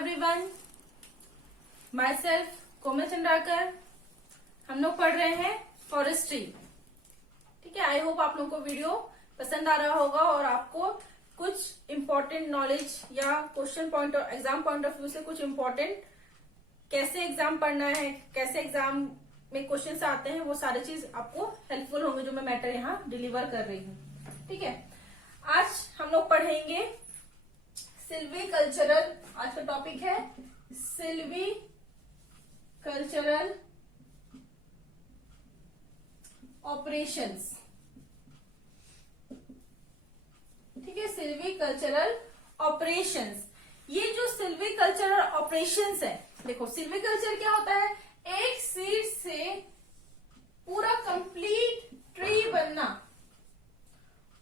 Everyone, my self कोमल चंद्राकर। हम लोग पढ़ रहे हैं फॉरेस्ट्री। ठीक है, आई होप आप लोगों को वीडियो पसंद आ रहा होगा और आपको कुछ इम्पोर्टेंट नॉलेज या क्वेश्चन पॉइंट और एग्जाम पॉइंट ऑफ व्यू से कुछ इम्पोर्टेंट कैसे एग्जाम पढ़ना है, कैसे एग्जाम में क्वेश्चन आते हैं, वो सारी चीज आपको हेल्पफुल होंगे जो मैं मैटर यहाँ डिलीवर कर रही हूँ। ठीक है, आज हम लोग पढ़ेंगे सिल्वीकल्चरल। आज का टॉपिक है सिल्वीकल्चरल ऑपरेशंस। ठीक है, सिल्वीकल्चरल ऑपरेशंस। ये जो सिल्वीकल्चरल ऑपरेशंस है, देखो सिल्वीकल्चर क्या होता है, एक सीड से पूरा कंप्लीट ट्री बनना।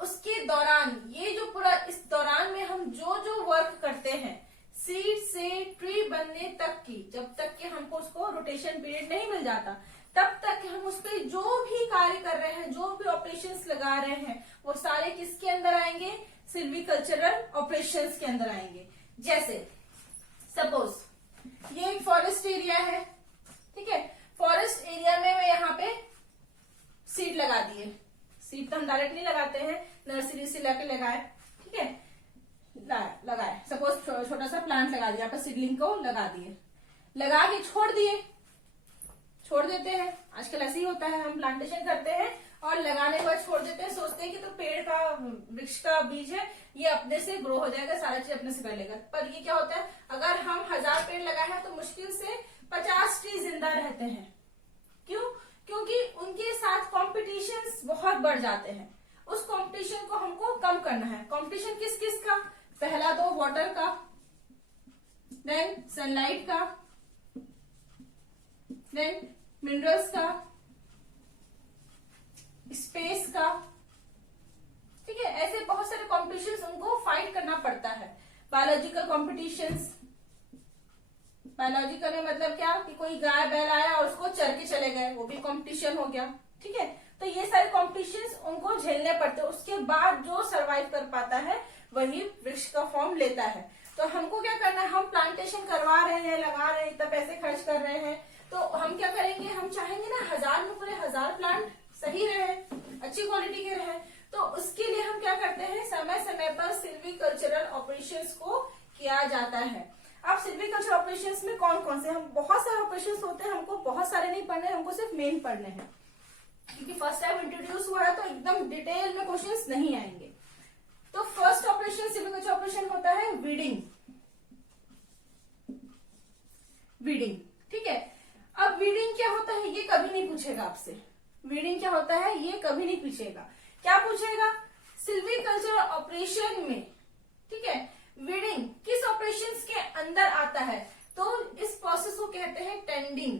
उसके दौरान ये जो पूरा इस दौरान में हम जो जो वर्क करते हैं सीड से ट्री बनने तक की, जब तक कि हमको उसको रोटेशन पीरियड नहीं मिल जाता तब तक हम उस पर जो भी कार्य कर रहे हैं, जो भी ऑपरेशंस लगा रहे हैं, वो सारे किसके अंदर आएंगे, सिल्वीकल्चरल ऑपरेशंस के अंदर आएंगे। जैसे सपोज ये एक फॉरेस्ट एरिया है। ठीक है, फॉरेस्ट एरिया में मैं यहाँ पे सीड लगा दिए। सीड तो हम डायरेक्टली लगाते हैं, नर्सरी से लाके लगाए। ठीक है, लगाए सपोज छोटा सा प्लांट लगा दिया, आप सीडलिंग को लगा दिए, लगा के छोड़ देते हैं। आजकल ऐसे ही होता है, हम प्लांटेशन करते हैं और लगाने के बाद छोड़ देते हैं, सोचते हैं कि तो पेड़ का वृक्ष का बीज है, ये अपने से ग्रो हो जाएगा, सारा चीज अपने से कर लेगा। पर ये क्या होता है, अगर हम 1000 पेड़ लगाए हैं तो मुश्किल से 50 ट्री जिंदा रहते हैं। क्यों? क्योंकि उनके साथ कॉम्पिटिशन्स बहुत बढ़ जाते हैं। उस कंपटीशन को हमको कम करना है। कंपटीशन किस किस का, पहला तो वाटर का, देन सनलाइट का, देन मिनरल्स का, स्पेस का। ठीक है, ऐसे बहुत सारे कॉम्पिटिशन्स उनको फाइट करना पड़ता है। बायोलॉजिकल कॉम्पिटिशन्स, बायोलॉजिकल में मतलब क्या कि कोई गाय बैल आया और उसको चर के चले गए, वो भी कंपटीशन हो गया। ठीक है, तो ये सारे कॉम्पिटिशन्स उनको झेलने पड़ते हैं। उसके बाद जो सरवाइव कर पाता है वही वृक्ष का फॉर्म लेता है। तो हमको क्या करना है, हम प्लांटेशन करवा रहे हैं, लगा रहे हैं, इतना पैसे खर्च कर रहे हैं, तो हम क्या करेंगे, हम चाहेंगे ना 1000 में पूरे 1000 प्लांट सही रहे, अच्छी क्वालिटी के रहे। तो उसके लिए हम क्या करते हैं, समय समय पर सिल्वीकल्चरल ऑपरेशंस को किया जाता है। अब सिल्वीकल्चर ऑपरेशंस में कौन कौन से, हम बहुत सारे ऑपरेशंस होते हैं, हमको बहुत सारे नहीं पढ़ने, हमको सिर्फ मेन पढ़ने हैं, क्योंकि फर्स्ट टाइम इंट्रोड्यूस हुआ है तो एकदम डिटेल में क्वेश्चंस नहीं आएंगे। तो फर्स्ट ऑपरेशन सिल्वीकल्चर ऑपरेशन होता है वीडिंग। ठीक है, अब वीडिंग क्या होता है ये कभी नहीं पूछेगा आपसे। वीडिंग क्या होता है ये कभी नहीं पूछेगा। क्या पूछेगा, सिल्वीकल्चर ऑपरेशन में, ठीक है, वीडिंग किस ऑपरेशंस के अंदर आता है, तो इस प्रोसेस को कहते हैं टेंडिंग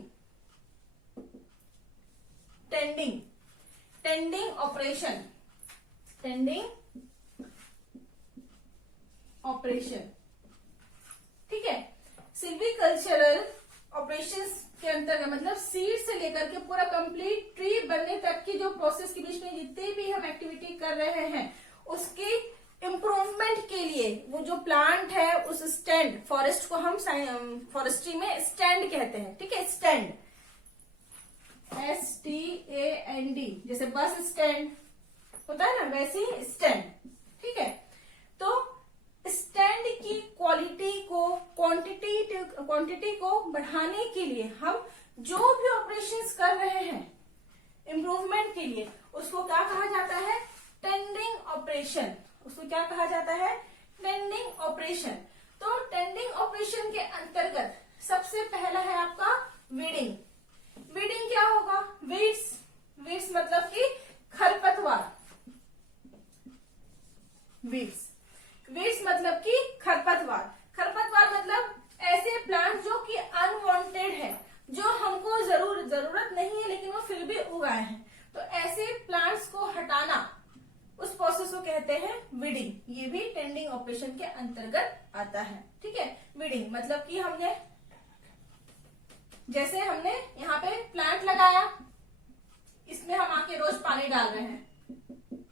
ऑपरेशन। ठीक है, सिल्वीकल्चरल ऑपरेशंस के अंतर्गत मतलब सीड से लेकर के पूरा कंप्लीट ट्री बनने तक की जो प्रोसेस के बीच में जितने भी हम एक्टिविटी कर रहे हैं उसकी इम्प्रूवमेंट के लिए वो जो प्लांट है उस स्टैंड, फॉरेस्ट को हम फॉरेस्ट्री में स्टैंड कहते हैं। ठीक है, स्टैंड STAND, जैसे बस स्टैंड होता है ना, वैसे ही स्टैंड। ठीक है, तो स्टैंड की क्वालिटी को, क्वांटिटी को बढ़ाने के लिए हम जो भी ऑपरेशंस कर रहे हैं इम्प्रूवमेंट के लिए, उसको क्या कहा जाता है, टेंडिंग ऑपरेशन। उसको क्या कहा जाता है, टेंडिंग ऑपरेशन। तो टेंडिंग ऑपरेशन के अंतर्गत सबसे पहला है आपका वीडिंग। वीडिंग क्या होगा, वीड्स मतलब कि खरपतवार। वीड्स मतलब कि खरपतवार मतलब ऐसे प्लांट जो कि अनवांटेड है, जो हमको जरूरत नहीं है लेकिन वो फिर भी उगाए हैं, तो ऐसे प्लांट्स को हटाना, उस प्रोसेस को कहते हैं वीडिंग। ये भी टेंडिंग ऑपरेशन के अंतर्गत आता है। ठीक है, वीडिंग मतलब कि हमने यहाँ पे प्लांट लगाया, इसमें हम आके रोज पानी डाल रहे हैं।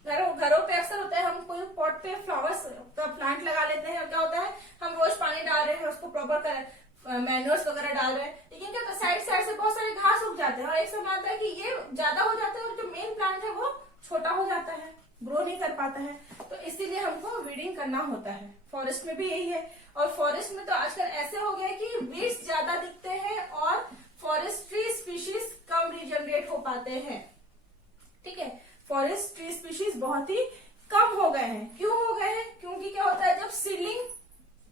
घरों पे अक्सर होता है, हम कोई पॉट पे फ्लावर्स का प्लांट लगा लेते हैं और क्या होता है, हम रोज पानी डाल रहे हैं, उसको प्रॉपर मैन्योर्स वगैरह डाल रहे हैं, लेकिन क्या साइड साइड से बहुत सारे घास उग जाते हैं और एक समय आता है कि ये ज्यादा हो जाता है और जो मेन प्लांट है वो छोटा हो जाता है, ग्रो नहीं कर पाता है। तो इसीलिए हमको वीडिंग करना होता है। फॉरेस्ट में भी यही है, और फॉरेस्ट में तो आजकल ऐसे हो गया कि वीड्स ज्यादा दिखते हैं और फॉरेस्ट्री स्पीशीज कम रिजनरेट हो पाते हैं। ठीक है, फॉरेस्ट ट्री स्पीशीज बहुत ही कम हो गए हैं। क्यों हो गए हैं? क्योंकि क्या होता है, जब सीडलिंग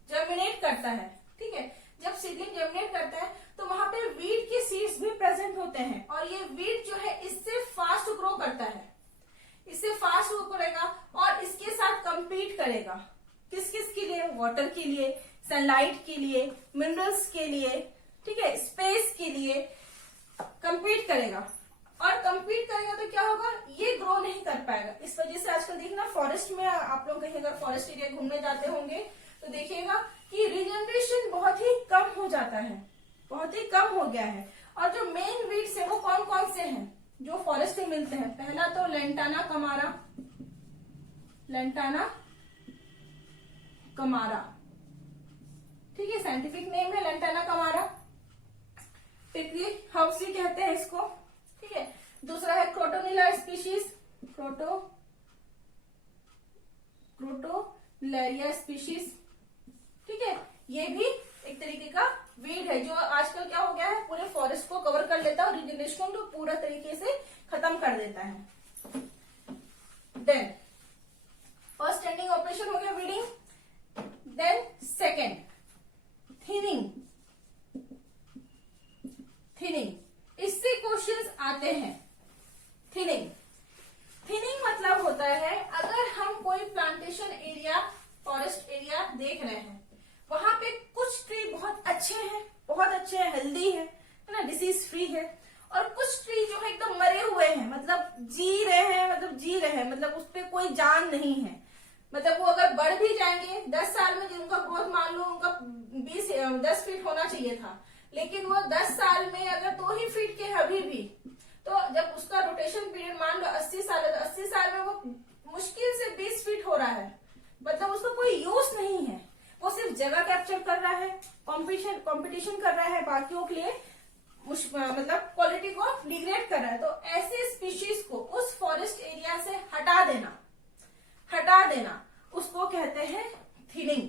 जर्मिनेट करता है, ठीक है, जब सीडलिंग जर्मिनेट करता है तो वहां पे वीड के सीड्स भी प्रेजेंट होते हैं और ये वीड जो है इससे फास्ट ग्रो करता है, इससे फास्ट ग्रो करेगा और इसके साथ compete करेगा। किस किस के लिए? वाटर के लिए, सनलाइट के लिए, मिनरल्स के लिए, ठीक है, स्पेस के लिए compete करेगा। और compete करेगा तो क्या होगा, ये ग्रो नहीं कर पाएगा। इस वजह से आजकल देखना फॉरेस्ट में, आप लोग कहीं अगर फॉरेस्ट एरिया घूमने जाते होंगे तो देखिएगा कि रिजनरेशन बहुत ही कम हो जाता है, बहुत ही कम हो गया है। और जो मेन वीड्स है वो कौन कौन से हैं जो फॉरेस्ट में मिलते हैं? पहला तो लेंटाना कमारा, लेंटाना कमारा, ठीक है, साइंटिफिक नेम है लेंटाना कमारा। पिकली हाउसी कहते हैं इसको, ठीक है। दूसरा है क्रोटोनिला स्पीशीज, क्रोटोलेरिया स्पीशीज, ठीक है। ये भी एक तरीके का वीड है जो आजकल क्या हो गया है, पूरे फॉरेस्ट को कवर कर लेता है और रिजनरेशन को पूरा तरीके से खत्म कर देता है। देन फर्स्ट स्टैंडिंग ऑपरेशन हो गया weeding. Then second thinning, thinning, इससे क्वेश्चंस आते हैं। थिनिंग, थिनिंग मतलब होता है अगर हम कोई प्लांटेशन एरिया, फॉरेस्ट एरिया देख रहे हैं, वहां पे कुछ ट्री बहुत अच्छे हैं, हेल्दी है ना, डिसीज फ्री है, और कुछ ट्री जो है एकदम मरे हुए हैं, मतलब जी रहे हैं, मतलब उस पर कोई जान नहीं है। मतलब वो अगर बढ़ भी जाएंगे 10 साल में, जिनका ग्रोथ मान लो उनका 10 फीट होना चाहिए था, लेकिन वो 10 साल में अगर 2 ही फीट के हैं अभी भी, तो जब उसका रोटेशन पीरियड मान लो 80 साल है, तो 80 साल में वो मुश्किल से 20 फीट हो रहा है। मतलब उसका कोई यूज नहीं है, वो सिर्फ जगह कैप्चर कर रहा है, कंपटीशन कर रहा है बाकियों के लिए, मतलब क्वालिटी को डिग्रेड कर रहा है। तो ऐसे स्पीशीज को उस फॉरेस्ट एरिया से हटा देना उसको कहते हैं थिनिंग,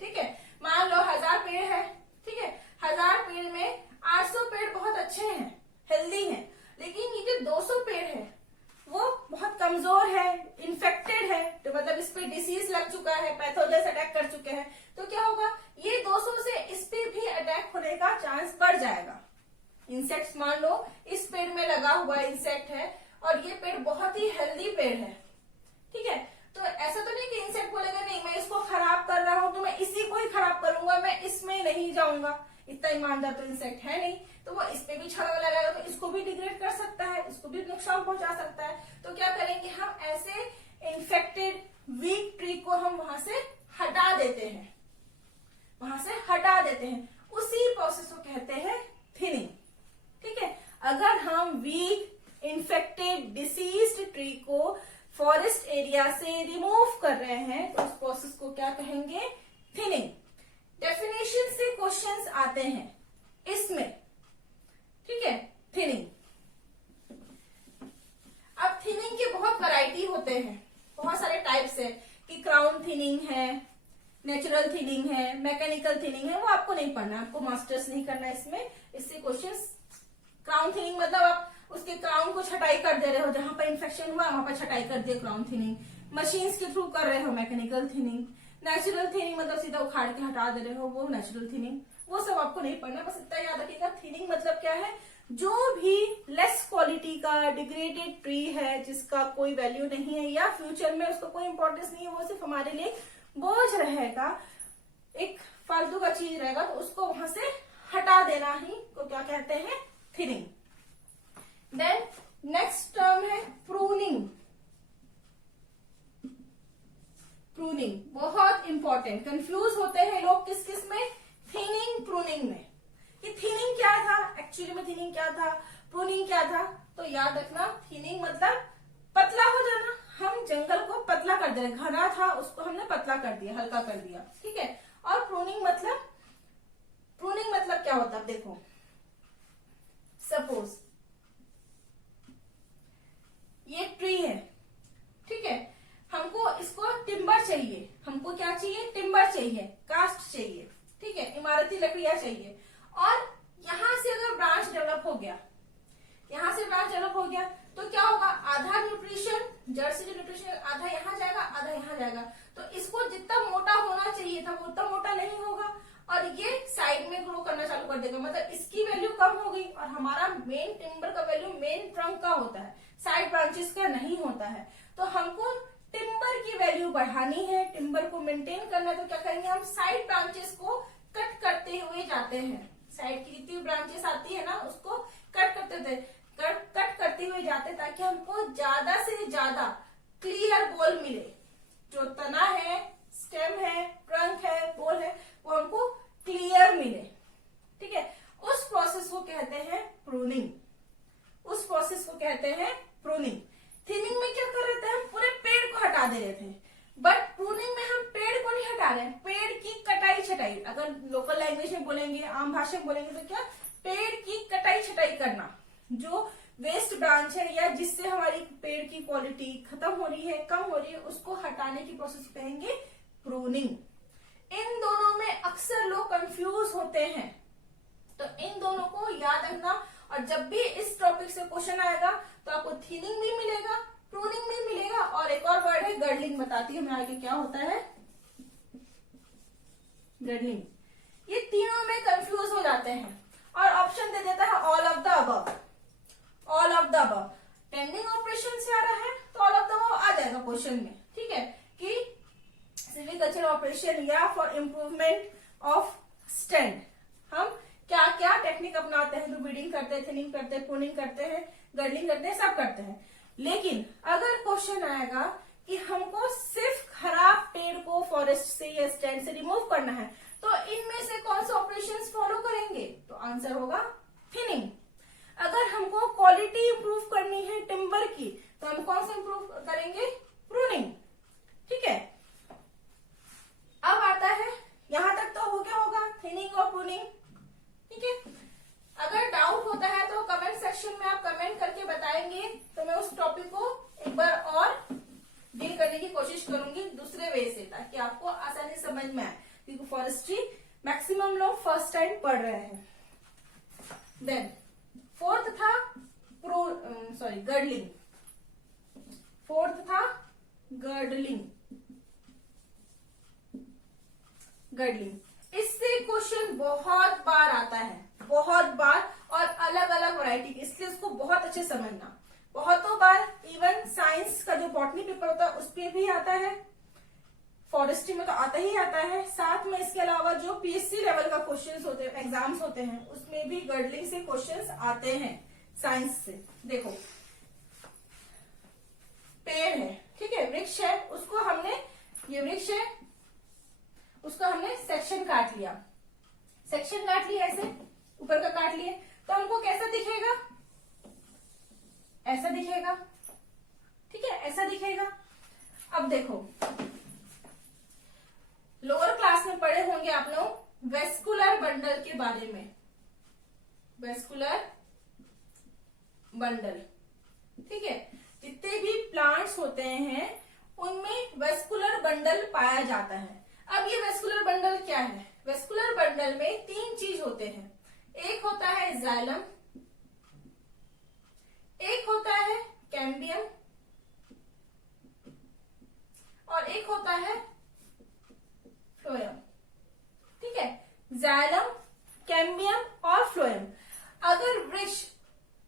ठीक है। मान लो 1000 पेड़ है, ठीक है, 1000 पेड़ में 800 पेड़ बहुत अच्छे हैं, हेल्दी हैं, लेकिन ये जो 200 पेड़ है वो बहुत कमजोर है, इन्फेक्टेड है, तो मतलब इस पे डिसीज लग चुका है, पैथोजेंस अटैक कर चुके हैं, तो क्या होगा, ये 200 से इस पे भी अटैक होने का चांस बढ़ जाएगा। इंसेक्ट्स, मान लो इस पेड़ में लगा हुआ इंसेक्ट है और ये पेड़ बहुत ही हेल्दी पेड़ है, ठीक है, तो ऐसा तो नहीं कि इंसेक्ट बोलेगा नहीं मैं इसको खराब कर रहा हूं तो मैं इसी को ही खराब करूंगा, मैं इसमें नहीं जाऊंगा, इतना ईमानदार तो इंसेक्ट है नहीं, तो वो इस पे भी छड़ा लगाएगा तो इसको भी डिग्रेड कर सकता है, इसको भी नुकसान पहुंचा सकता है। तो क्या करेंगे हम, ऐसे इन्फेक्टेड वीक ट्री को हम वहां से हटा देते हैं, उसी प्रोसेस को कहते हैं थिनिंग, ठीक है। अगर हम वीक इन्फेक्टेड डिसीज्ड ट्री को फॉरेस्ट एरिया से रिमूव कर रहे हैं तो उस प्रोसेस को क्या कहेंगे, थिनिंग। डेफिनेशन से क्वेश्चंस आते हैं इसमें, ठीक है, थिनिंग। अब थिनिंग के बहुत वैरायटी होते हैं, बहुत सारे टाइप्स है कि क्राउन थिनिंग है, नेचुरल थिनिंग है, मैकेनिकल थिनिंग है, वो आपको नहीं पढ़ना, आपको मास्टर्स नहीं करना इसमें। इससे क्वेश्चंस, क्राउन थिनिंग मतलब आप उसके क्राउन को छटाई कर दे रहे हो, जहां पर इन्फेक्शन हुआ वहां पर छटाई कर दिए, क्राउन थिनिंग। मशीन्स के थ्रू कर रहे हो, मैकेनिकल थिनिंग। नेचुरल थिनिंग मतलब सीधा उखाड़ के हटा दे रहे हो, वो नेचुरल थिनिंग। वो सब आपको नहीं पढ़ना, बस इतना याद रखिएगा थिनिंग मतलब क्या है, जो भी लेस क्वालिटी का डिग्रेडेड ट्री है, जिसका कोई वैल्यू नहीं है या फ्यूचर में उसका कोई इंपॉर्टेंस नहीं है, वो सिर्फ हमारे लिए बोझ रहेगा, एक फालतू का चीज रहेगा, तो उसको वहां से हटा देना ही को क्या कहते हैं, थिनिंग। देन नेक्स्ट टर्म है प्रूनिंग। प्रूनिंग बहुत इंपॉर्टेंट, कंफ्यूज होते हैं लोग किस किस में, थिनिंग प्रूनिंग में। ये थिनिंग क्या था, एक्चुअली में थिनिंग क्या था, प्रूनिंग क्या था, तो याद रखना थिनिंग मतलब पतला हो जाना, हम जंगल को पतला कर दे रहे, घना था उसको हमने पतला कर दिया, हल्का कर दिया, ठीक है। और प्रूनिंग मतलब क्या होता है? देखो, सपोज ये ट्री है, ठीक है, हमको इसको टिम्बर चाहिए, हमको क्या चाहिए? टिम्बर चाहिए, कास्ट चाहिए, ठीक है, इमारती लकड़ियां चाहिए। और यहां से अगर ब्रांच डेवलप हो गया, यहां से ब्रांच डेवलप हो गया तो क्या होगा? आधा न्यूट्रिशन, जड़ से जो न्यूट्रिशन आधा यहाँ जाएगा, आधा यहाँ जाएगा। तो इसको जितना मोटा होना चाहिए था वो उतना मोटा नहीं होगा और ये साइड में ग्रो करना चालू कर देगा, मतलब इसकी वैल्यू कम हो गई। और हमारा मेन टिम्बर का वैल्यू मेन ट्रंक का होता है, साइड ब्रांचेस का नहीं होता है। तो हमको टिम्बर की वैल्यू बढ़ानी है, टिम्बर को मेंटेन करना है, तो क्या करेंगे? हम साइड ब्रांचेस को कट करते हुए जाते हैं। साइड की जितनी ब्रांचेस आती है ना उसको कट करते हुए जाते, ताकि हमको ज्यादा से ज्यादा क्लियर बोल मिले। जो तना है, स्टेम है, ट्रंक है, बोल है, वो हमको क्लियर मिले, ठीक है। उस प्रोसेस को कहते हैं प्रूनिंग, उस प्रोसेस को कहते हैं प्रूनिंग। थिनिंग में क्या कर रहे थे? हम पूरे पेड़ को हटा दे रहे थे, बट प्रूनिंग में हम पेड़ को नहीं हटा रहे हैं, पेड़ की कटाई छटाई। अगर लोकल लैंग्वेज में बोलेंगे, आम भाषा में बोलेंगे तो क्या? पेड़ की कटाई छटाई करना। जो वेस्ट ब्रांच है या जिससे हमारी पेड़ की क्वालिटी खत्म हो रही है, कम हो रही है, उसको हटाने की प्रोसेस कहेंगे प्रूनिंग। इन दोनों में अक्सर लोग कंफ्यूज होते हैं, तो इन दोनों को याद रखना। और जब भी इस टॉपिक से क्वेश्चन आएगा तो आपको थिनिंग भी मिलेगा, प्रूनिंग भी मिलेगा, और एक और वर्ड है गर्डलिंग, बताती हूँ मैं आगे क्या होता है गर्डलिंग। ये तीनों में कंफ्यूज हो जाते हैं और ऑप्शन दे देता है all of the above. All of the above tending operation से आ रहा है तो ऑल ऑफ द अबव आ जाएगा क्वेश्चन में, ठीक है, कि सिल्वीकल्चर ऑपरेशन या फॉर इम्प्रूवमेंट ऑफ स्टैंड हम क्या क्या टेक्निक अपनाते हैं। तो ब्रीडिंग करते हैं, थिनिंग करते हैं, प्रूनिंग करते हैं, गर्डलिंग करते हैं, सब करते हैं। लेकिन अगर क्वेश्चन आएगा कि हमको सिर्फ खराब पेड़ को फॉरेस्ट से या स्टैंड से रिमूव करना है, तो इनमें से कौन से ऑपरेशंस फॉलो करेंगे? तो आंसर होगा थिनिंग। अगर हमको क्वालिटी इंप्रूव करनी है टिम्बर की, तो हम कौन सा इंप्रूव करेंगे? प्रूनिंग, ठीक है। अब आता है, यहां तक तो हो गया होगा थिनिंग और प्रूनिंग, ठीक है। अगर डाउट होता है तो कमेंट सेक्शन में आप कमेंट करके बताएंगे, तो मैं उस टॉपिक को एक बार और डील करने की कोशिश करूंगी दूसरे वे से, ताकि आपको आसानी समझ में आए, क्योंकि फॉरेस्ट्री मैक्सिमम लोग फर्स्ट टाइम पढ़ रहे हैं। देन फोर्थ था गर्डलिंग, फोर्थ था गर्डलिंग। इससे क्वेश्चन बहुत बार आता है, बहुत बार, और अलग अलग वैरायटी, इसलिए इसको बहुत अच्छे समझना। बहुतों बार इवन साइंस का जो बॉटनी पेपर होता है उस पर भी आता है, फॉरेस्ट्री में तो आता ही आता है। साथ में इसके अलावा जो पीएससी लेवल का क्वेश्चंस होते हैं, एग्जाम्स होते हैं, उसमें भी गर्डलिंग से क्वेश्चंस आते हैं साइंस से। देखो, पेड़ है, ठीक है, वृक्ष है, उसको हमने, ये वृक्ष है, उसको हमने सेक्शन काट लिया, ऐसे ऊपर का काट लिए, तो हमको कैसा दिखेगा? ऐसा दिखेगा, ठीक है, ऐसा दिखेगा। अब देखो, लोअर क्लास में पढ़े होंगे आप लोग वेस्कुलर बंडल के बारे में, वेस्कुलर बंडल, ठीक है। जितने भी प्लांट्स होते हैं उनमें वेस्कुलर बंडल पाया जाता है। अब ये वेस्कुलर बंडल क्या है? वेस्कुलर बंडल में तीन चीज होते हैं, एक होता है जाइलम, एक होता है कैम्बियम, और एक होता है फ्लोएम, ठीक है। जाइलम, कैम्बियम और फ्लोएम। अगर वृक्ष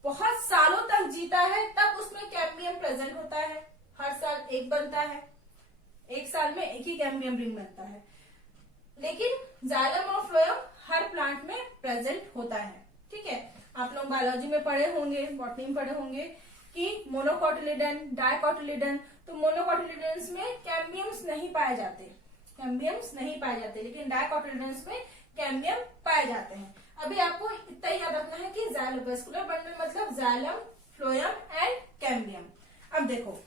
बहुत सालों तक जीता है तब उसमें कैम्बियम प्रेजेंट होता है, हर साल एक बनता है, एक साल में एक ही कैम्बियम रिंग बनता है। लेकिन जाइलम और फ्लोएम हर प्लांट में प्रेजेंट होता है, ठीक है। आप लोग बायोलॉजी में पढ़े होंगे, बॉटनी में पढ़े होंगे कि मोनोकोटिलिडन, डाइकोटिलिडन, तो मोनोकोटिलिडन्स में कैम्बियम्स नहीं पाए जाते, लेकिन डाइकोटिलिडन्स में कैम्बियम पाए जाते हैं। अभी आपको इतना ही याद रखना है कि वेस्कुलर बंडल मतलब जाइलम, फ्लोएम एंड कैम्बियम। अब देखो,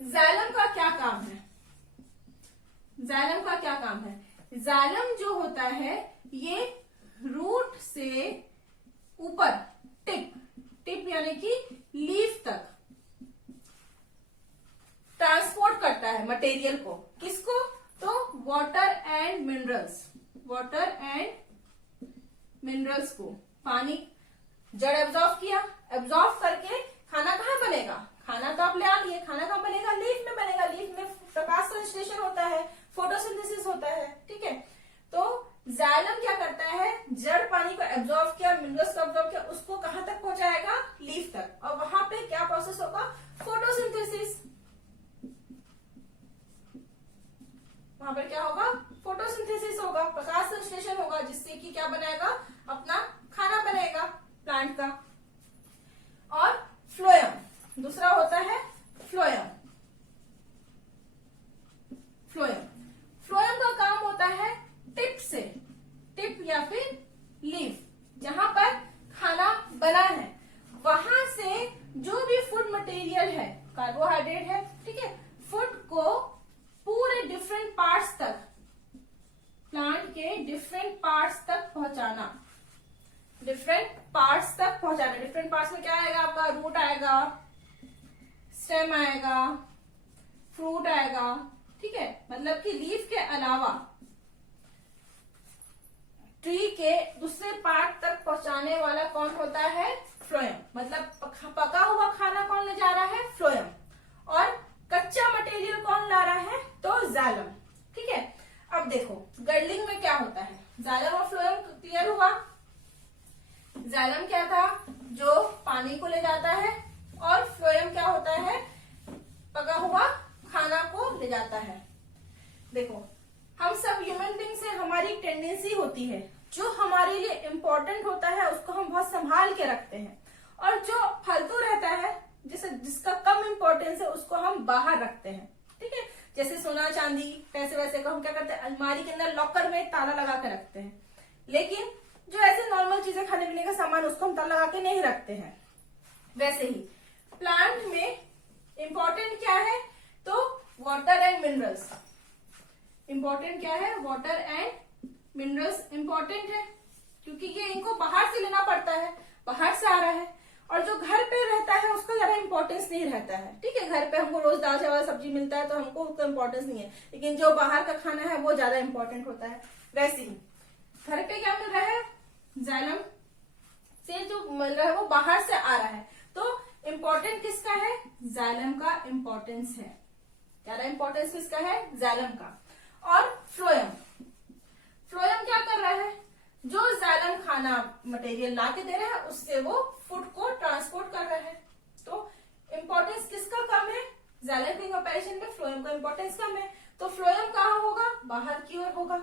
जाइलम का क्या काम है? जाइलम जो होता है ये रूट से ऊपर टिप यानी कि लीफ तक ट्रांसपोर्ट करता है मटेरियल को। किसको? तो वाटर एंड मिनरल्स को। पानी जड़ एब्जॉर्ब किया, एब्जॉर्ब करके खाना कहाँ बनेगा? खाना तो आप ले आ लिए, खाना कहाँ बनेगा? लीफ में बनेगा। लीफ में प्रकाश संश्लेषण होता है, फोटोसिंथेसिस होता है। ठीक है, तो जाइलम क्या करता है? जड़ पानी को एब्जॉर्ब किया, मिनरल्स को एब्जॉर्ब किया, उसको कहाँ तक पहुंचाएगा? लीफ तक। और वहां पे क्या प्रोसेस होगा? फोटोसिंथेसिस। वहां पर क्या होगा? फोटोसिंथेसिस होगा, प्रकाश संश्लेषण होगा, जिससे कि क्या बनाएगा? अपना खाना बनेगा प्लांट का। और फ्लोएम दूसरा होता है फ्लोएम का काम होता है टिप या फिर लीफ, जहां पर खाना बना है वहां से जो भी फूड मटेरियल है, कार्बोहाइड्रेट है, ठीक है, फूड को पूरे डिफरेंट पार्ट्स तक, प्लांट के डिफरेंट पार्ट्स तक पहुंचाना। डिफरेंट पार्ट्स में क्या आएगा? आपका रूट आएगा, स्टेम आएगा, फ्रूट आएगा। ठीक है, मतलब कि लीफ के अलावा ट्री के दूसरे पार्ट तक पहुंचाने वाला कौन होता है? फ्लोएम। मतलब पका हुआ खाना कौन ले जा रहा है? फ्लोएम। और कच्चा मटेरियल कौन ला रहा है? तो जाइलम। ठीक है, अब देखो गर्डलिंग में क्या होता है। जाइलम और फ्लोएम क्लियर हुआ। जाइलम क्या था? जो पानी को ले जाता है, और फ्लोएम क्या होता है? पका हुआ खाना को ले जाता है। देखो हम सब ह्यूमन बीइंग से हमारी टेंडेंसी होती है, जो हमारे लिए इम्पोर्टेंट होता है उसको हम बहुत संभाल के रखते हैं, और जो फालतू रहता है, जिसका कम इम्पोर्टेंस है, उसको हम बाहर रखते हैं। ठीक है, जैसे सोना चांदी पैसे वैसे को हम क्या करते हैं? अलमारी के अंदर लॉकर में ताला लगा के रखते हैं। लेकिन जो ऐसे नॉर्मल चीजें, खाने पीने का सामान, उसको हम ताला लगा के नहीं रखते हैं। वैसे ही प्लांट में इम्पोर्टेंट क्या है? तो वाटर एंड मिनरल्स। इम्पोर्टेंट क्या है? वाटर एंड मिनरल्स इम्पोर्टेंट है, क्योंकि ये इनको बाहर से लेना पड़ता है, बाहर से आ रहा है। और जो घर पे रहता है उसका ज्यादा इंपॉर्टेंस नहीं रहता है। ठीक है, घर पे हमको रोज दाल चावल सब्जी मिलता है तो हमको उसका इंपॉर्टेंस नहीं है, लेकिन जो बाहर का खाना है वो ज्यादा इंपॉर्टेंट होता है। वैसे ही घर पे क्या मिल रहा है? जाइलम से जो मिल रहा है वो बाहर से आ रहा है। तो इम्पोर्टेंट किसका है? जाइलम का इम्पोर्टेंस है। ज्यादा इम्पोर्टेंस किसका है? जाइलम का। और फ्लोएम क्या कर रहा है? जो जाइलम खाना मटेरियल ला के दे रहा है, उससे वो फूड को ट्रांसपोर्ट कर रहा है। तो इम्पोर्टेंस किसका कम है? जाइलम के कंपैरिजन में फ्लोएम का इम्पोर्टेंस कम है। तो फ्लोएम कहाँ होगा? बाहर की ओर होगा।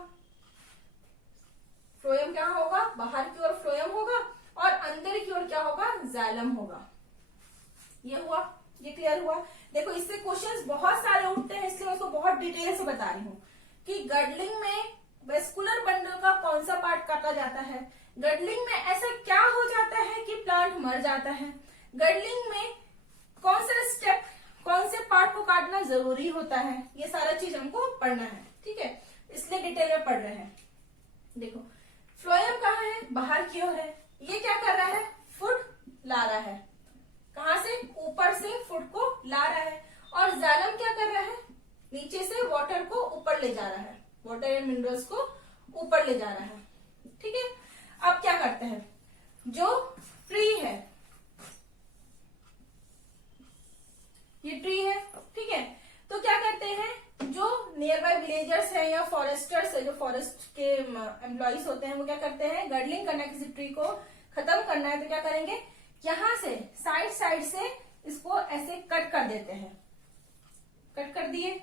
फ्लोएम कहाँ होगा? बाहर की ओर फ्लोएम होगा, और अंदर की ओर क्या होगा? जाइलम होगा। ये हुआ, ये क्लियर हुआ। देखो इससे क्वेश्चंस बहुत सारे उठते हैं, इसलिए मैं उसको बहुत डिटेल से बता रही हूँ कि गडलिंग में वेस्कुलर बंडल का कौन सा पार्ट काटा जाता है। गडलिंग में ऐसा क्या हो जाता है कि प्लांट मर जाता है। गडलिंग में कौन सा स्टेप, कौन से पार्ट को काटना जरूरी होता है, ये सारा चीज हमको पढ़ना है। ठीक है, इसलिए डिटेल में पढ़ रहे हैं। देखो फ्लोएम कहाँ है? बाहर की ओर है। ये क्या कर रहा है? फूड ला रहा है। कहाँ से? ऊपर से फूड को ला रहा है। और जाइलम क्या कर रहा है? नीचे से वाटर को ऊपर ले जा रहा है, वाटर एंड मिनरल्स को ऊपर ले जा रहा है। ठीक है, अब क्या करते हैं? जो ट्री है, ये ट्री है, ठीक है, तो क्या करते हैं? जो नियर बाय विलेजर्स है या फॉरेस्टर्स है, जो फॉरेस्ट के एम्प्लॉइज होते हैं, वो क्या करते हैं? गार्डनिंग करना है, किसी ट्री को खत्म करना है, तो क्या करेंगे? यहां से साइड से इसको ऐसे कट कर देते हैं। कट कर दिए,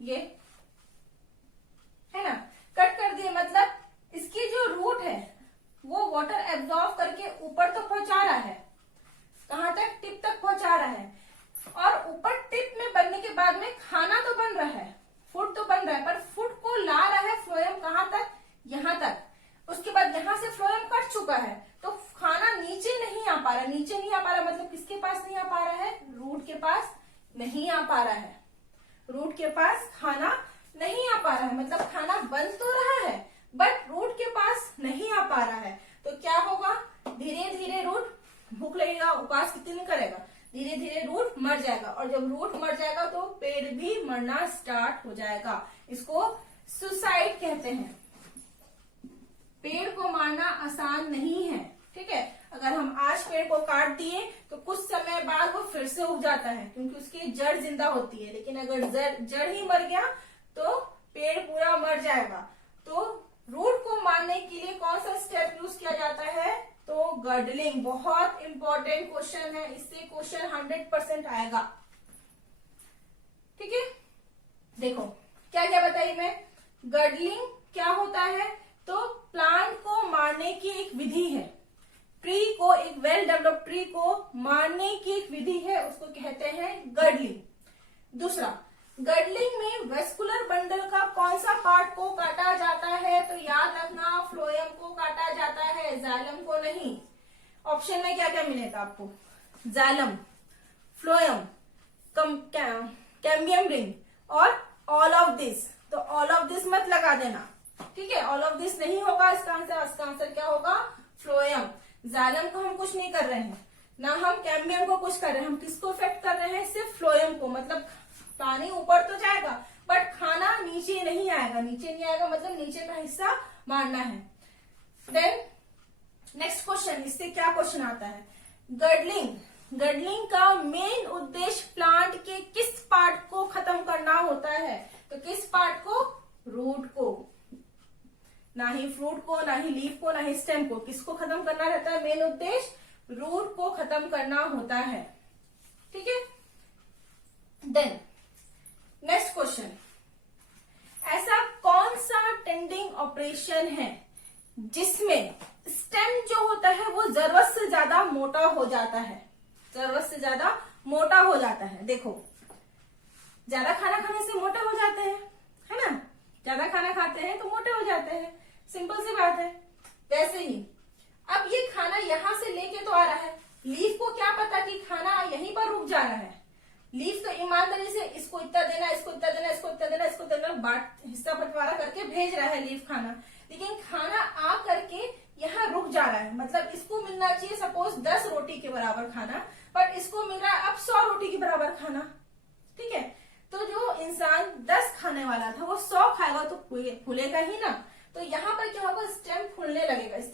ये है ना, कट कर दिए, मतलब इसकी जो रूट है वो वाटर एब्जॉर्ब करके ऊपर तो पहुंचा रहा है। कहां तक? टिप तक पहुंचा रहा है। और ऊपर टिप में बनने के बाद में खाना तो बन रहा है, फूड तो बन रहा है, पर फूड को ला रहा है फ्लोएम कहां तक? यहां तक। उसके बाद यहां से फ्लोएम कट चुका है, तो खाना नीचे नहीं आ पा रहा। नीचे नहीं आ पा रहा मतलब किसके पास नहीं आ पा रहा है? रूट के पास नहीं आ पा रहा है। रूट के पास खाना नहीं आ पा रहा है, मतलब खाना बन तो रहा है बट रूट के पास नहीं आ पा रहा है, तो क्या होगा, धीरे धीरे रूट, भूख लगेगा, उपवास कितने दिन करेगा, धीरे धीरे रूट मर जाएगा, और जब रूट मर जाएगा तो पेड़ भी मरना स्टार्ट हो जाएगा। इसको सुसाइड कहते हैं। पेड़ को मारना आसान नहीं है, ठीक है। अगर हम आज पेड़ को काट दिए तो कुछ समय बाद वो फिर से उग जाता है, क्योंकि उसकी जड़ जिंदा होती है, लेकिन अगर जड़ ही मर गया तो पेड़ पूरा मर जाएगा। तो रूट को मारने के लिए कौन सा स्टेप यूज किया जाता है, तो गर्डलिंग। बहुत इंपॉर्टेंट क्वेश्चन है, इससे क्वेश्चन 100% आएगा, ठीक है। देखो क्या क्या बताई मैं, गर्डलिंग क्या होता है, तो प्लांट को मारने की एक विधि है, ट्री को, एक वेल डेवलप्ड ट्री को मारने की एक विधि है, उसको कहते हैं गर्डलिंग। दूसरा, गर्डलिंग में वेस्कुलर बंडल का कौन सा पार्ट को काटा जाता है, तो याद रखना फ्लोएम को काटा जाता है, जाइलम को नहीं। ऑप्शन में क्या क्या मिलेगा आपको, जाइलम, फ्लोएम, कैम्बियम रिंग और ऑल ऑफ दिस। तो ऑल ऑफ दिस मत लगा देना, ठीक है, ऑल ऑफ दिस नहीं होगा इसका आंसर क्या होगा, फ्लोएम। जाइलम को हम कुछ नहीं कर रहे हैं, ना हम कैम्बियम को कुछ कर रहे हैं, हम किसको इफेक्ट कर रहे हैं, सिर्फ फ्लोएम को। मतलब पानी ऊपर तो जाएगा बट खाना नीचे नहीं आएगा, नीचे नहीं आएगा मतलब नीचे का हिस्सा मारना है। देन नेक्स्ट क्वेश्चन, इससे क्या क्वेश्चन आता है, गर्डलिंग का मेन उद्देश्य प्लांट के किस पार्ट को खत्म करना होता है, तो किस पार्ट को, रूट को, ना ही फ्रूट को, ना ही लीफ को, ना ही स्टेम को। किसको खत्म करना रहता है, मेन उद्देश्य रूट को खत्म करना होता है, ठीक है। देन नेक्स्ट क्वेश्चन, ऐसा कौन सा टेंडिंग ऑपरेशन है जिसमें स्टेम जो होता है वो जरूरत से ज्यादा मोटा हो जाता है, जरूरत से ज्यादा मोटा हो जाता है। देखो ज्यादा खाना खाने से मोटे हो जाते हैं, है ना, ज्यादा खाना खाते हैं तो मोटे हो जाते हैं, सिंपल सी बात है। वैसे ही अब ये खाना यहां से लेके तो आ रहा है, लीफ को क्या पता कि खाना यहीं पर रुक जा रहा है, लीफ तो ईमानदारी से इसको इतना देना, इसको इतना देना, इसको इतना देना, इसको देना, बाट हिस्सा बंटवारा करके भेज रहा है लीफ खाना, लेकिन खाना आ करके यहाँ रुक जा रहा है। मतलब इसको मिलना चाहिए सपोज 10 रोटी के बराबर खाना, बट इसको मिल रहा है अब 100 रोटी के बराबर खाना, ठीक है। तो जो इंसान 10 खाने वाला था वो 100 खाएगा तो फूलेगा ही ना। तो यहाँ पर क्या होगा, स्टेम फूलने लगेगा, इस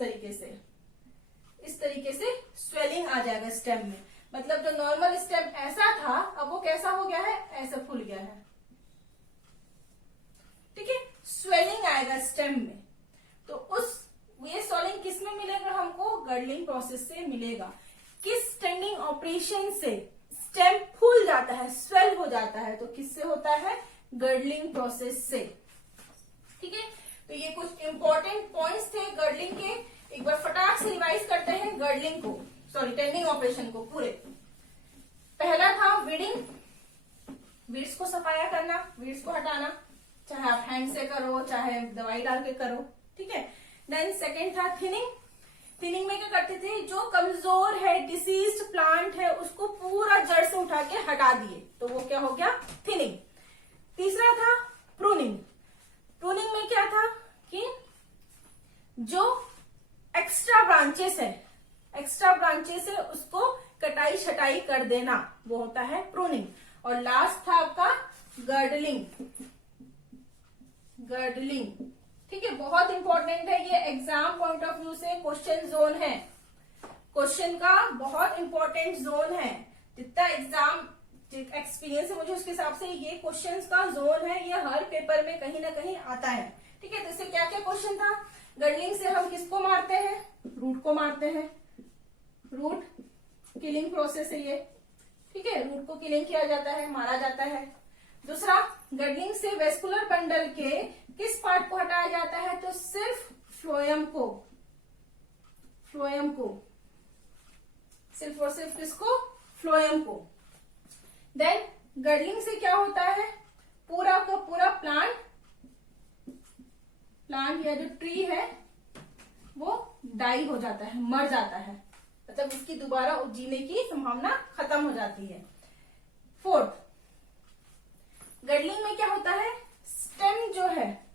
तरीके से स्वेलिंग आ जाएगा स्टेम में। मतलब जो नॉर्मल स्टेम ऐसा था अब वो कैसा हो गया है, ऐसा फूल गया है, ठीक है, स्वेलिंग आएगा स्टेम में। तो ये स्वेलिंग किस में मिलेगा हमको, गर्डलिंग प्रोसेस से मिलेगा। किस स्टेंडिंग ऑपरेशन से स्टेम फूल जाता है, स्वेल हो जाता है, तो किससे होता है, गर्डलिंग प्रोसेस से, ठीक है। तो ये कुछ इंपॉर्टेंट पॉइंट्स थे गर्डलिंग के, एक बार फटाक से रिवाइज करते हैं गर्डलिंग को, सॉरी टेंडिंग ऑपरेशन को पूरे। पहला था वीडिंग, वीड्स को सफाया करना, वीड्स को हटाना, चाहे आप हैंड से करो चाहे दवाई डाल के करो, ठीक है। देन सेकेंड था थिनिंग, थिनिंग में क्या करते थे, जो कमजोर है, डिसीज्ड प्लांट है, उसको पूरा जड़ से उठा के हटा दिए, तो वो क्या हो गया, थिनिंग। तीसरा था प्रूनिंग, प्रूनिंग में क्या था कि जो एक्स्ट्रा ब्रांचेस है उसको कटाई छटाई कर देना, वो होता है प्रूनिंग। और लास्ट था आपका गर्डलिंग, ठीक है, बहुत इंपॉर्टेंट है ये, एग्जाम पॉइंट ऑफ व्यू से क्वेश्चन जोन है, क्वेश्चन का बहुत इंपॉर्टेंट जोन है। जितना एग्जाम एक्सपीरियंस है मुझे उसके हिसाब से ये क्वेश्चन का जोन है, ये हर पेपर में कहीं ना कहीं आता है, ठीक है। तो इससे क्या क्या क्वेश्चन था, गर्डलिंग से हम किसको मारते हैं, रूट को मारते हैं, रूट किलिंग प्रोसेस है ये, ठीक है, रूट को किलिंग किया जाता है, मारा जाता है। दूसरा, गर्डलिंग से वेस्कुलर बंडल के किस पार्ट को हटाया जाता है, तो सिर्फ फ्लोएम को, सिर्फ और सिर्फ किसको, फ्लोएम को। देन गर्डलिंग से क्या होता है, पूरा का पूरा प्लांट या जो ट्री है वो डाई हो जाता है, मर जाता है, मतलब उसकी दोबारा जीने की संभावना खत्म हो जाती है। फोर्थ, गर्डलिंग में क्या होता है, स्टेम जो है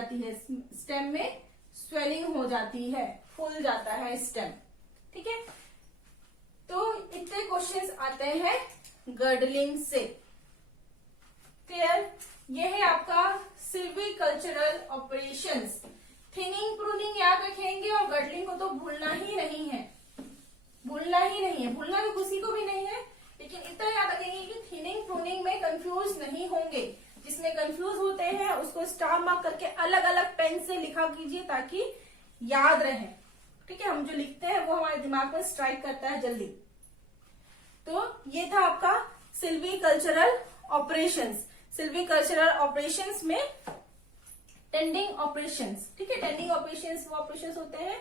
जाती है, स्टेम में स्वेलिंग हो जाती है, फूल जाता है स्टेम। ठीक है, तो इतने क्वेश्चंस आते हैं गर्डलिंग से। क्लियर? ये है आपका सिल्वीकल्चरल ऑपरेशंस। थिनिंग प्रूनिंग याद रखेंगे और गर्डलिंग को तो भूलना ही नहीं है, भूलना ही नहीं है, भूलना तो किसी को भी नहीं है, लेकिन इतना याद रखेंगे कि थिनिंग प्रूनिंग में कंफ्यूज नहीं होंगे। जिसमें कंफ्यूज होते हैं उसको स्टार मार्क करके अलग अलग पेन से लिखा कीजिए ताकि याद रहे। ठीक है, हम जो लिखते हैं वो हमारे दिमाग में स्ट्राइक करता है जल्दी। तो ये था आपका सिल्वीकल्चरल ऑपरेशंस। सिल्वीकल्चरल ऑपरेशंस में टेंडिंग ऑपरेशंस। ठीक है, टेंडिंग ऑपरेशंस वो ऑपरेशंस होते हैं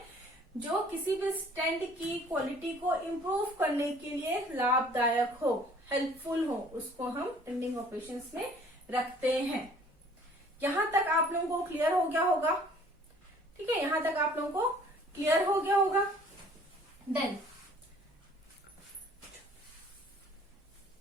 जो किसी भी स्टैंड की क्वालिटी को इम्प्रूव करने के लिए लाभदायक हो, हेल्पफुल हो, उसको हम टेंडिंग ऑपरेशंस में रखते हैं। यहां तक आप लोगों को क्लियर हो गया होगा। ठीक है, यहां तक आप लोगों को क्लियर हो गया होगा। देन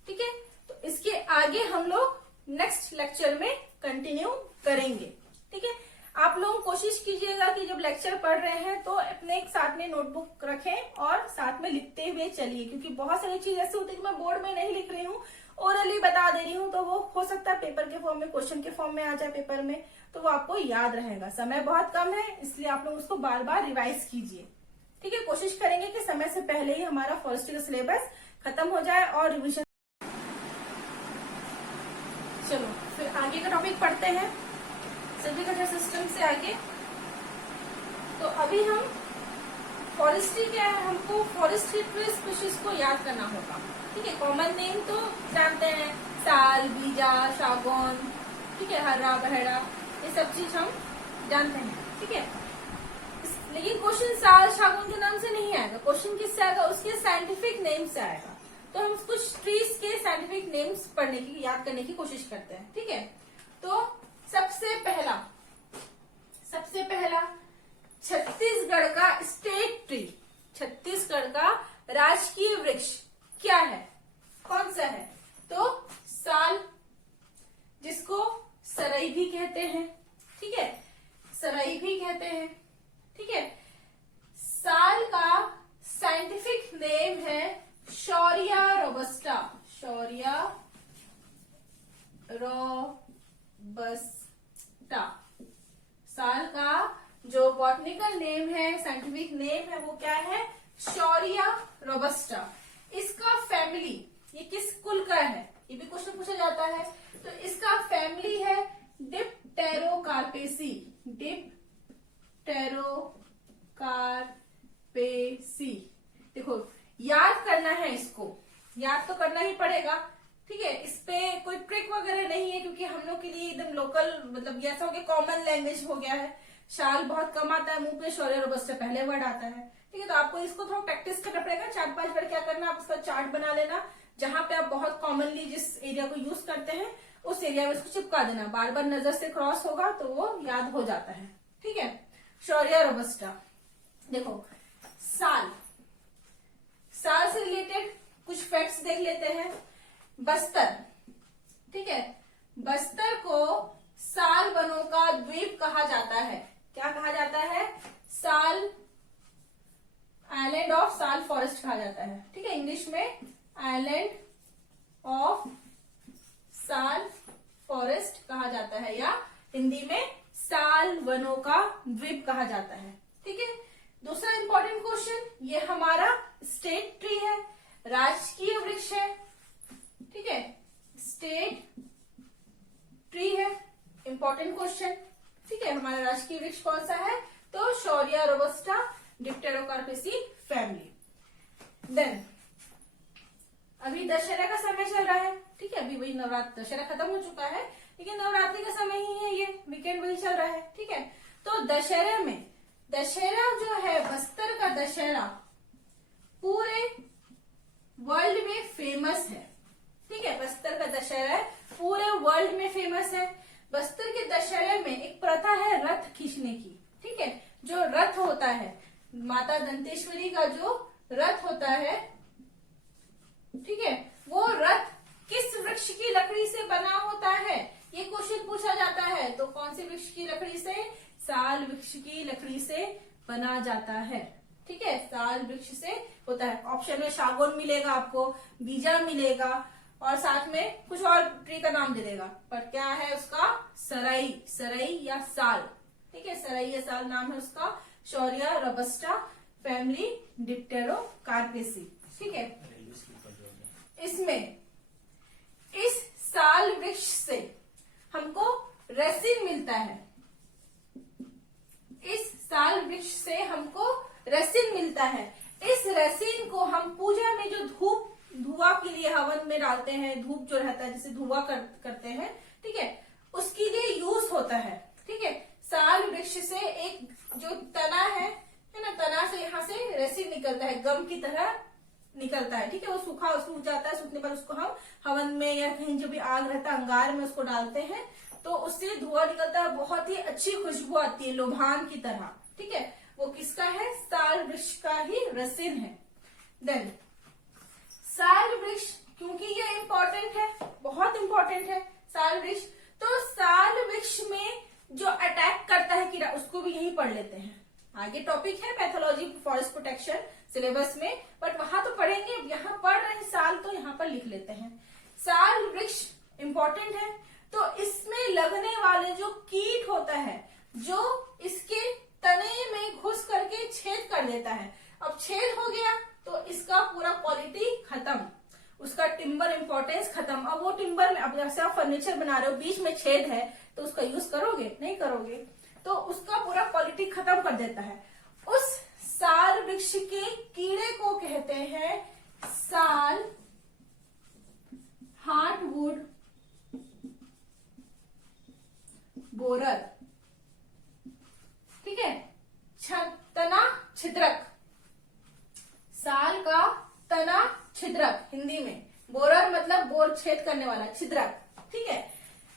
ठीक है, तो इसके आगे हम लोग नेक्स्ट लेक्चर में कंटिन्यू करेंगे। ठीक है, आप लोग कोशिश कीजिएगा कि जब लेक्चर पढ़ रहे हैं तो अपने साथ में नोटबुक रखें और साथ में लिखते हुए चलिए, क्योंकि बहुत सारी चीज ऐसी होती है कि मैं बोर्ड में नहीं लिख रही हूँ, ओरली बता दे रही हूँ, तो वो हो सकता है पेपर के फॉर्म में, क्वेश्चन के फॉर्म में आ जाए पेपर में, तो वो आपको याद रहेगा। समय बहुत कम है, इसलिए आप लोग उसको बार बार रिवाइज कीजिए। ठीक है, कोशिश करेंगे कि समय से पहले ही हमारा फॉरेस्ट्री का सिलेबस खत्म हो जाए और रिविजन। चलो फिर आगे का टॉपिक पढ़ते हैं, सिल्वीकल्चर सिस्टम से आगे। तो अभी हम फॉरेस्ट्री क्या है, हमको फॉरेस्ट्री ट्री स्पीशीज को याद करना होगा। ठीक है, कॉमन नेम तो जानते हैं, साल, बीजा, सागौन, ठीक है, हर्रा, बहेड़ा, ये सब चीज हम जानते हैं। ठीक है, लेकिन क्वेश्चन साल, सागौन के नाम से नहीं आएगा, क्वेश्चन किससे आएगा, उसके साइंटिफिक नेम से आएगा। तो हम कुछ ट्रीज के साइंटिफिक नेम्स पढ़ने की, याद करने की कोशिश करते हैं। ठीक है, तो सबसे पहला छत्तीसगढ़ का स्टेट ट्री, छत्तीसगढ़ का राजकीय वृक्ष क्या है, कौन सा है? तो साल, जिसको सरई भी कहते हैं। ठीक है, सरई भी कहते हैं। ठीक है, साल का साइंटिफिक नेम है शौरिया रोबस्टा, शौरिया रोबस्टा। साल का जो बॉटनिकल नेम है, साइंटिफिक नेम है, वो क्या है? शौरिया रोबस्टा। इसका फैमिली, ये किस कुल का है, ये भी क्वेश्चन पूछा जाता है। तो इसका फैमिली है डिप्टेरोकार्पेसी, डिप्टेरोकार्पेसी। देखो याद करना है, इसको याद तो करना ही पड़ेगा। ठीक है, इस पे कोई ट्रिक वगैरह नहीं है, क्योंकि हम लोग के लिए एकदम लोकल, मतलब ऐसा हो गया, कॉमन लैंग्वेज हो गया है। शाल बहुत कम आता है मुंह पे, शौर्य रोबस्टा पहले वर्ड आता है। ठीक है, तो आपको इसको थोड़ा प्रैक्टिस करना पड़ेगा। 4-5 बार क्या करना, आप उसका चार्ट बना लेना, जहां पे आप बहुत कॉमनली जिस एरिया को यूज करते हैं उस एरिया में उसको चिपका देना, बार बार नजर से क्रॉस होगा तो वो याद हो जाता है। ठीक है, शौर्य रोबस्टा। देखो साल, साल से रिलेटेड कुछ फैक्ट्स देख लेते हैं। बस्तर, ठीक है, बस्तर को साल वनों का द्वीप कहा जाता है। क्या कहा जाता है? साल, आइलैंड ऑफ साल फॉरेस्ट कहा जाता है। ठीक है, इंग्लिश में आइलैंड ऑफ साल फॉरेस्ट कहा जाता है, या हिंदी में साल वनों का द्वीप कहा जाता है। ठीक है, दूसरा इंपॉर्टेंट क्वेश्चन, ये हमारा स्टेट ट्री है, राजकीय वृक्ष है। ठीक है, स्टेट ट्री है, इंपॉर्टेंट क्वेश्चन। ठीक है, हमारा राजकीय वृक्ष कौन सा है? तो शौर्या रोबस्टा, डिप्टेरोकार्पेसी फैमिली। देन अभी दशहरा का समय चल रहा है। ठीक है, अभी वही नवरात्र, दशहरा खत्म हो चुका है, लेकिन नवरात्रि का समय ही है, ये वीकेंड वही चल रहा है। ठीक है, तो दशहरे में, दशहरा जो है, बस्तर का दशहरा पूरे वर्ल्ड में फेमस है। ठीक है, बस्तर का दशहरा पूरे वर्ल्ड में फेमस है। बस्तर के दशहरे में एक प्रथा है रथ खींचने की। ठीक है, जो रथ होता है, माता दंतेश्वरी का जो रथ होता है, ठीक है, वो रथ किस वृक्ष की लकड़ी से बना होता है, ये क्वेश्चन पूछा जाता है। तो कौन से वृक्ष की लकड़ी से? साल वृक्ष की लकड़ी से बना जाता है। ठीक है, साल वृक्ष से होता है। ऑप्शन में सागौन मिलेगा आपको, बीजा मिलेगा और साथ में कुछ और ट्री का नाम दे देगा, पर क्या है उसका? सरई, सरई या साल। ठीक है, सरई या साल नाम है उसका। Shorea robusta, family Dipterocarpaceae. ठीक है, इसमें इस साल वृक्ष से हमको रेसिन मिलता है। इस साल वृक्ष से हमको रेसिन मिलता है। इस रेसिन को हम पूजा में जो धुआं के लिए हवन में डालते हैं, धूप जो रहता है जिसे धुआं करते हैं, ठीक है, उसके लिए यूज होता है। ठीक है, साल वृक्ष से एक जो तना है ना, तना से यहाँ से रेसिन निकलता है, गम की तरह निकलता है। ठीक है, वो सूख जाता है। सूखने पर उसको हम हवन में या कहीं जो भी आग रहता है अंगार में उसको डालते हैं, तो उससे धुआं निकलता है, बहुत ही अच्छी खुशबू आती है, लोभान की तरह। ठीक है, वो किसका है? साल वृक्ष का ही रेसिन है। देन साल वृक्ष, क्योंकि ये इंपॉर्टेंट है, बहुत इंपॉर्टेंट है साल वृक्ष, तो साल वृक्ष में जो अटैक करता है कीड़ा, उसको भी यही पढ़ लेते हैं। आगे टॉपिक है पैथोलॉजी फॉरेस्ट प्रोटेक्शन सिलेबस में, बट वहां तो पढ़ेंगे, यहाँ पढ़ रहे हैं साल तो यहाँ पर लिख लेते हैं। साल वृक्ष इंपॉर्टेंट है, तो इसमें लगने वाले जो कीट होता है, जो इसके तने में घुस करके छेद कर देता है। अब छेद हो गया तो इसका पूरा क्वालिटी खत्म, उसका टिम्बर इंपॉर्टेंस खत्म। अब वो टिम्बर में, अब जैसे आप फर्नीचर बना रहे हो, बीच में छेद है तो उसका यूज करोगे? नहीं करोगे, तो उसका पूरा क्वालिटी खत्म कर देता है। उस साल वृक्ष के कीड़े को कहते हैं साल हार्टवुड बोरर। ठीक है, तना छिद्रक, साल का तना छिद्रक हिंदी में, बोरर मतलब बोर छेद करने वाला, छिद्रक। ठीक है,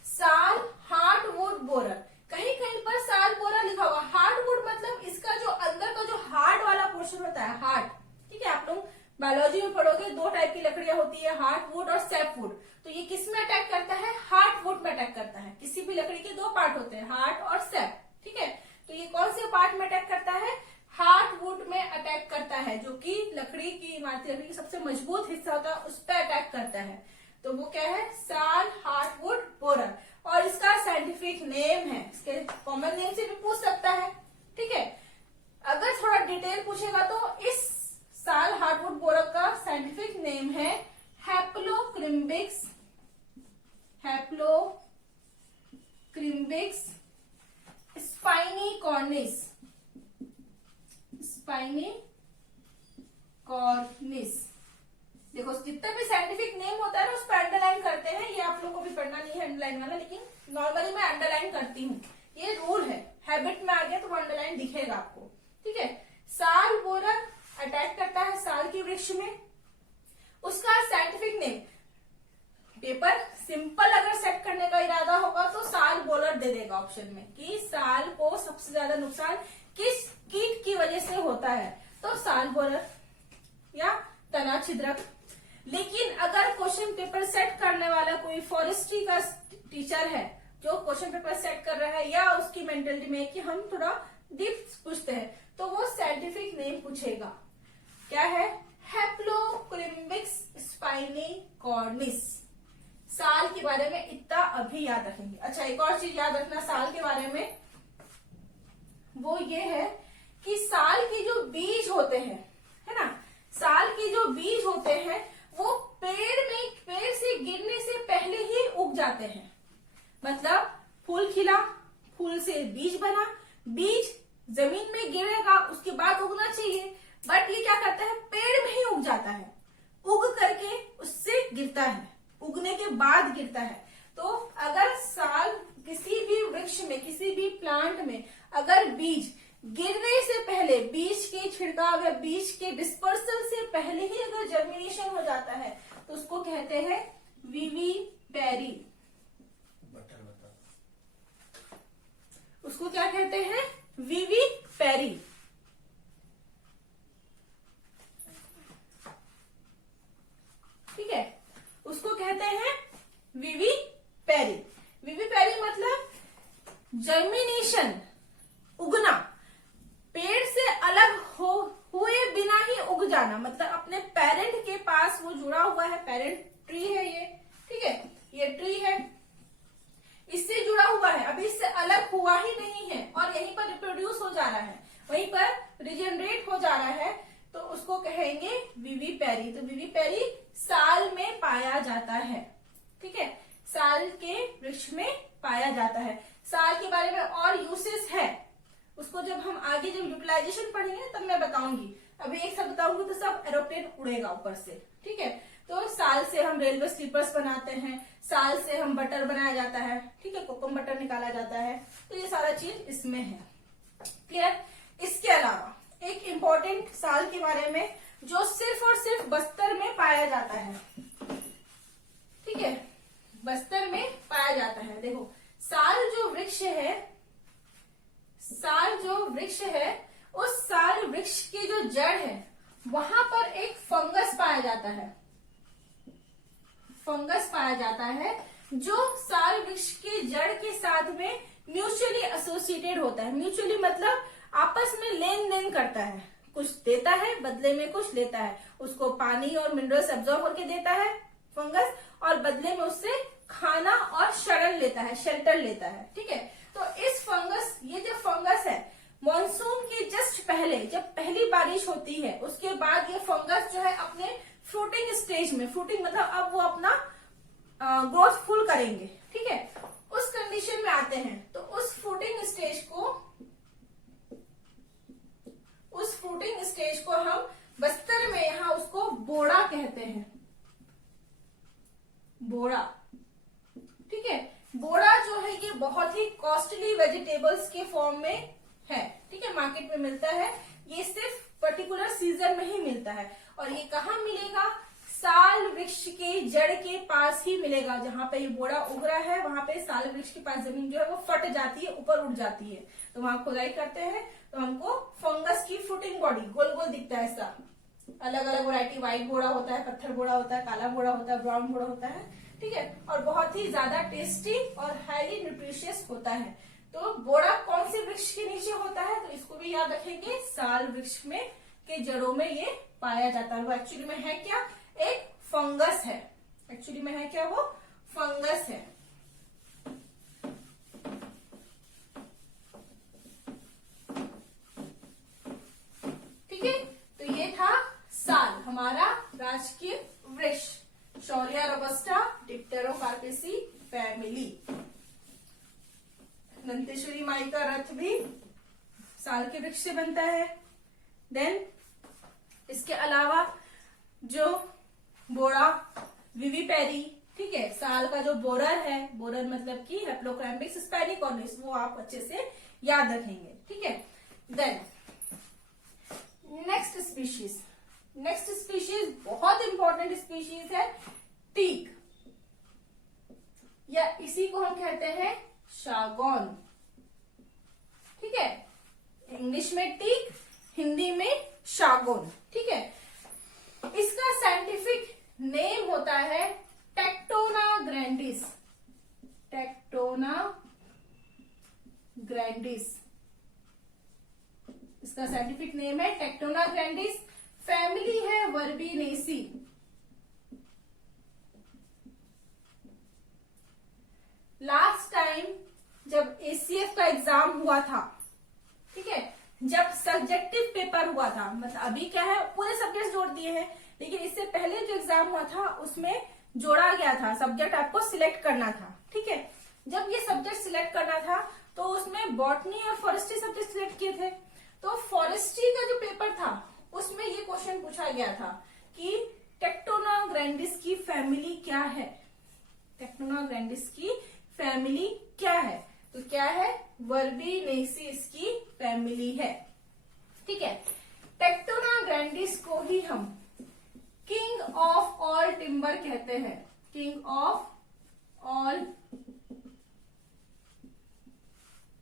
साल हार्टवुड बोरर, कहीं कहीं पर साल बोरर लिखा हुआ। हार्डवुड मतलब इसका जो अंदर का जो हार्ड वाला पोर्शन होता है, हार्ड। ठीक है, आप लोग बायोलॉजी में पढ़ोगे, दो टाइप की लकड़ियां होती है, हार्डवुड और सैपवुड। तो ये किस में अटैक करता है? हार्डवुड में अटैक करता है। किसी भी लकड़ी के दो पार्ट होते हैं, हार्ड और सैप। ठीक है, तो ये कौन से पार्ट में अटैक करता है? हार्डवुड में अटैक करता है, जो कि लकड़ी की इमारती लकड़ी की सबसे मजबूत हिस्सा होता है, उस पर अटैक करता है। तो वो क्या है? साल हार्टवुड बोरर। और इसका साइंटिफिक नेम है, इसके कॉमन नेम से भी पूछ सकता है। ठीक है, अगर थोड़ा डिटेल पूछेगा तो इस साल हार्टवुड बोरर का साइंटिफिक नेम है हैप्लोक्रिम्बिक्स, हैप्लोक्रिम्बिक्स स्पाइनी कॉर्निस, स्पाइनी कॉर्निस। देखो, जितना भी साइंटिफिक नेम होता है ना, उस पर अंडरलाइन करते हैं। ये आप लोगों को भी पढ़ना नहीं है अंडरलाइन वाला, लेकिन नॉर्मली मैं अंडरलाइन करती हूँ, ये रूल है। हैबिट में आ गया तो वो अंडरलाइन दिखेगा आपको। ठीक है, साल बोरर अटैक करता है साल के वृक्ष में। उसका साइंटिफिक नेम, पेपर सिंपल अगर सेट करने का इरादा होगा तो साल बोरर दे देगा ऑप्शन में, कि साल को सबसे ज्यादा नुकसान किस कीट की वजह से होता है, तो साल बोरर या तना छिद्रक। लेकिन अगर क्वेश्चन पेपर सेट करने वाला कोई फॉरेस्ट्री का टीचर है, जो क्वेश्चन पेपर सेट कर रहा है, या उसकी मेंटेलिटी में कि हम थोड़ा डीप पूछते हैं, तो वो साइंटिफिक नेम पूछेगा। क्या है? हैप्लोक्रिम्बिक्स स्पाइनी कॉर्निस। साल के बारे में इतना अभी याद रखेंगे। अच्छा, एक और चीज याद रखना साल के बारे में, वो ये है कि साल के जो बीज होते हैं, है ना, साल के जो बीज होते हैं वो पेड़ से गिरने से पहले ही उग जाते हैं। मतलब फूल खिला, फूल से बीज बना, बीज जमीन में गिरेगा, उसके बाद उगना चाहिए, बट ये क्या करता है? पेड़ में ही उग जाता है, उग करके उससे गिरता है, उगने के बाद गिरता है। तो अगर साल किसी भी वृक्ष में, किसी भी प्लांट में अगर बीज गिरने से पहले, बीज के छिड़काव या बीज के डिस्पर्सल से पहले ही अगर जर्मिनेशन हो जाता है, तो उसको कहते हैं विविपेरी। उसको क्या कहते हैं? विविपेरी। ठीक है, उसको कहते हैं विविपेरी। विविपेरी मतलब जर्मिनेशन, जा रहा है, वहीं पर रिजेनरेट हो जा रहा है, तो उसको कहेंगे विविपेरी। तो विविपेरी साल में पाया जाता है, ठीक है, साल के वृक्ष में पाया जाता है। साल के बारे में और यूसेस है, उसको जब हम आगे जब यूटिलाइजेशन पढ़ेंगे तब मैं बताऊंगी। अभी एक सब बताऊंगी तो सब एरोप्लेन उड़ेगा ऊपर से, ठीक है। तो साल से हम रेलवे स्लीपर्स बनाते हैं, साल से हम बटर बनाया जाता है, ठीक है, कोकम बटर निकाला जाता है, तो ये सारा चीज इसमें है। क्लियर। इसके अलावा एक इम्पोर्टेंट साल के बारे में जो सिर्फ और सिर्फ बस्तर में पाया जाता है, ठीक है, बस्तर में पाया जाता है। देखो, साल जो वृक्ष है, साल जो वृक्ष है, उस साल वृक्ष की जो जड़ है वहां पर एक फंगस पाया जाता है, फंगस पाया जाता है जो साल वृक्ष की जड़ के साथ में म्यूचुअली एसोसिएटेड होता है। म्यूचुअली मतलब आपस में लेन देन करता है, कुछ देता है बदले में कुछ लेता है, उसको पानी और मिनरल्स एब्जॉर्ब करके देता है फंगस, और बदले में उससे खाना और शरण लेता है, शेल्टर लेता है, ठीक है। तो इस फंगस, ये जो फंगस है, मॉनसून के जस्ट पहले जब पहली बारिश होती है उसके बाद ये फंगस जो है अपने फ्रूटिंग स्टेज में, फ्रूटिंग मतलब अब वो अपना ग्रोथ फुल करेंगे, ठीक है, उस कंडीशन में आते हैं। तो उस फ्रूटिंग स्टेज को हम बस्तर में यहाँ उसको बोड़ा कहते हैं, बोड़ा, ठीक है। बोड़ा जो है ये बहुत ही कॉस्टली वेजिटेबल्स के फॉर्म में है, ठीक है, मार्केट में मिलता है, ये सिर्फ पर्टिकुलर सीजन में ही मिलता है। और ये कहाँ मिलेगा? साल वृक्ष के जड़ के पास ही मिलेगा। जहां पे ये बोड़ा उग रहा है वहां पे साल वृक्ष के पास जमीन जो है वो फट जाती है, ऊपर उठ जाती है, तो वहां खुदाई करते हैं तो हमको फंगस की फ्रूटिंग बॉडी गोल गोल दिखता है। ऐसा अलग अलग वैरायटी, व्हाइट बोड़ा होता है, पत्थर बोड़ा होता है, काला बोड़ा होता है, ब्राउन बोड़ा होता है, ठीक है, और बहुत ही ज्यादा टेस्टी और हाईली न्यूट्रिशियस होता है। तो बोड़ा कौन से वृक्ष के नीचे होता है? तो इसको भी याद रखेंगे, साल वृक्ष में के जड़ों में ये पाया जाता है। वो एक्चुअली में है क्या? एक फंगस है। एक्चुअली में है क्या? वो फंगस है। ठीक है, तो ये था साल, हमारा राजकीय वृक्ष, शौर्या रोबस्टा डिप्टेरोकार्पेसी फैमिली। दंतेश्वरी माई का रथ भी साल के वृक्ष से बनता है। देन इसके अलावा जो बोरा, विविपेरी, ठीक है, साल का जो बोरर है, बोरर मतलब कि हेप्लोक्रैम्बिक्स स्पैनिकॉर्निस, वो आप अच्छे से याद रखेंगे, ठीक है। देन नेक्स्ट स्पीशीज बहुत इंपॉर्टेंट स्पीशीज है टीक, या इसी को हम कहते हैं शागौन, ठीक है, इंग्लिश में टीक, हिंदी में शागौन, ठीक है। इसका साइंटिफिक नेम होता है टेक्टोना ग्रैंडिस, टेक्टोना ग्रैंडिस, इसका साइंटिफिक नेम है टेक्टोना ग्रैंडिस। फैमिली है वर्बिनेसी। लास्ट टाइम जब एसीएफ का एग्जाम हुआ था, ठीक है, जब सब्जेक्टिव पेपर हुआ था, मतलब अभी क्या है पूरे सब्जेक्ट जोड़ दिए हैं, लेकिन इससे पहले जो एग्जाम हुआ था उसमें जोड़ा गया था, सब्जेक्ट आपको सिलेक्ट करना था, ठीक है। जब ये सब्जेक्ट सिलेक्ट करना था तो उसमें बॉटनी और फॉरेस्ट्री सब्जेक्ट सिलेक्ट किए थे। तो फॉरेस्ट्री का जो पेपर था उसमें ये क्वेश्चन पूछा गया था कि टेक्टोना ग्रैंडिस की फैमिली क्या है, टेक्टोना ग्रैंडिस की फैमिली क्या है? तो क्या है? वर्बिनेसी इसकी फैमिली है, ठीक है। टेक्टोना ग्रैंडिस को ही हम किंग ऑफ ऑल टिम्बर कहते हैं, king of all